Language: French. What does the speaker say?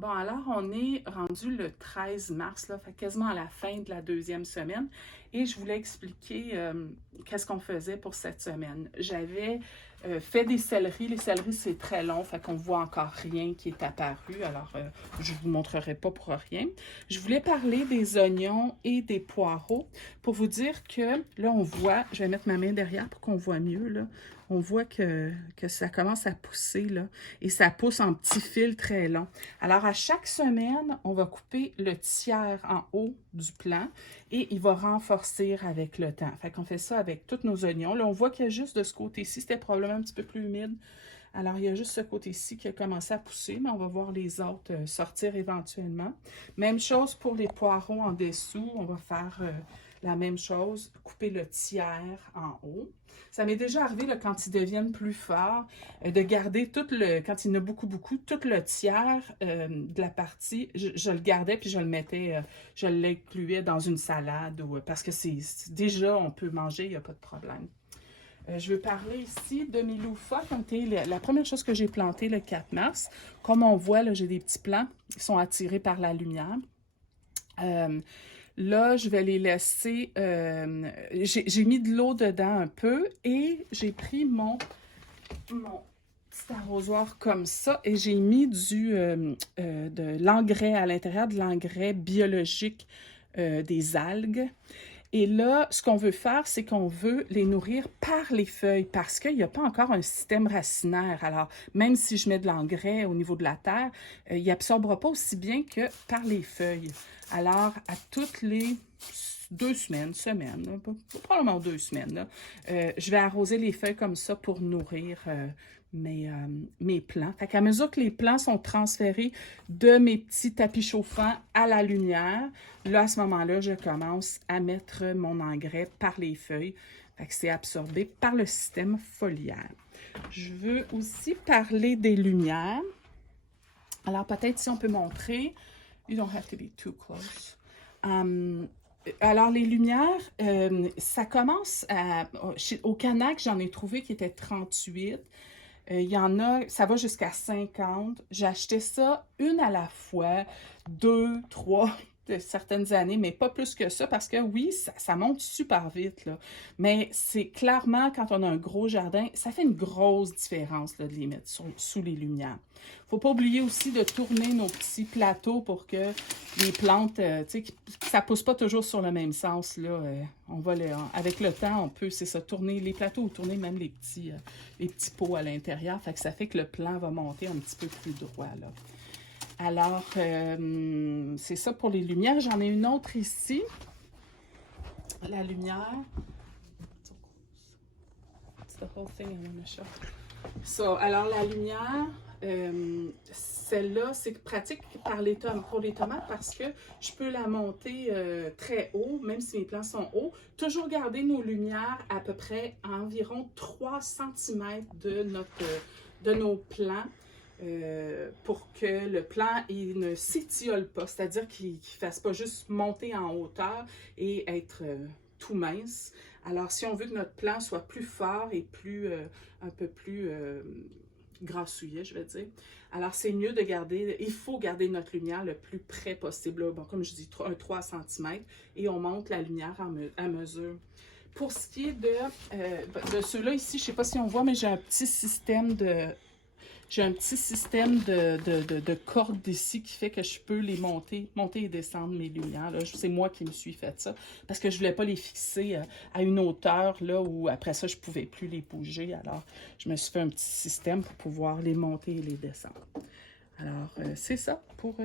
Bon, alors on est rendu le 13 mars, là, fait quasiment à la fin de la deuxième semaine, et je voulais expliquer qu'est-ce qu'on faisait pour cette semaine. J'avais fait des céleris. Les céleris, c'est très long, fait qu'on voit encore rien qui est apparu, alors je ne vous montrerai pas pour rien. Je voulais parler des oignons et des poireaux pour vous dire que là, on voit, je vais mettre ma main derrière pour qu'on voit mieux, là. On voit que ça commence à pousser, là, et ça pousse en petits fils très longs. Alors, à chaque semaine, on va couper le tiers en haut du plant et il va renforcer avec le temps. Fait qu'on fait ça avec tous nos oignons. Là, on voit qu'il y a juste de ce côté-ci, c'était probablement un petit peu plus humide. Alors, il y a juste ce côté-ci qui a commencé à pousser, mais on va voir les autres sortir éventuellement. Même chose pour les poireaux en dessous. On va faire la même chose, couper le tiers en haut. Ça m'est déjà arrivé, là, quand ils deviennent plus forts, de garder tout le, quand il y en a beaucoup, tout le tiers de la partie, je le gardais puis je le mettais, je l'incluais dans une salade ou, parce que c'est déjà, on peut manger, il n'y a pas de problème. Je veux parler ici de mes loufas, qui ont été la première chose que j'ai plantée le 4 mars. Comme on voit, là, j'ai des petits plants qui sont attirés par la lumière. Là, je vais les laisser. J'ai mis de l'eau dedans un peu et j'ai pris mon petit arrosoir comme ça et j'ai mis de l'engrais à l'intérieur, de l'engrais biologique des algues. Et là, ce qu'on veut faire, c'est qu'on veut les nourrir par les feuilles parce qu'il n'y a pas encore un système racinaire. Alors, même si je mets de l'engrais au niveau de la terre, il n'absorbera pas aussi bien que par les feuilles. Alors, à toutes les 2 semaines, probablement 2 semaines, là, je vais arroser les feuilles comme ça pour nourrir mes plants. Fait qu'à mesure que les plants sont transférés de mes petits tapis chauffants à la lumière, là, à ce moment-là, je commence à mettre mon engrais par les feuilles. Fait que c'est absorbé par le système foliaire. Je veux aussi parler des lumières. Alors, peut-être si on peut montrer. You don't have to be too close. Alors, les lumières, ça commence au Canac, j'en ai trouvé qui était 38. Il y en a, ça va jusqu'à 50. J'ai acheté ça une à la fois, 2, 3, de certaines années, mais pas plus que ça, parce que oui, ça monte super vite, là. Mais c'est clairement, quand on a un gros jardin, ça fait une grosse différence là, de les mettre sous les lumières. Faut pas oublier aussi de tourner nos petits plateaux pour que les plantes, tu sais, ça pousse pas toujours sur le même sens, là. On va avec le temps, on peut, c'est ça, tourner les plateaux ou tourner même les petits pots à l'intérieur. Fait que ça fait que le plant va monter un petit peu plus droit, là. Alors, c'est ça pour les lumières. J'en ai une autre ici. La lumière. It's the whole thing I want to show. So, alors, la lumière, celle-là, c'est pratique pour les tomates parce que je peux la monter très haut, même si mes plants sont hauts. Toujours garder nos lumières à peu près à environ 3 cm de nos plants. Pour que le plant il ne s'étiole pas, c'est-à-dire qu'il ne fasse pas juste monter en hauteur et être tout mince. Alors, si on veut que notre plant soit plus fort et un peu plus grassouillet, je vais dire, alors c'est mieux de garder, il faut garder notre lumière le plus près possible. Là. Bon, comme je dis, un 3 cm et on monte la lumière à mesure. Pour ce qui est de ceux-là ici, je ne sais pas si on voit, mais j'ai un petit système de cordes ici qui fait que je peux les monter et descendre mes lumières. C'est moi qui me suis fait ça parce que je ne voulais pas les fixer à une hauteur là où après ça, je ne pouvais plus les bouger. Alors, je me suis fait un petit système pour pouvoir les monter et les descendre. Alors, c'est ça pour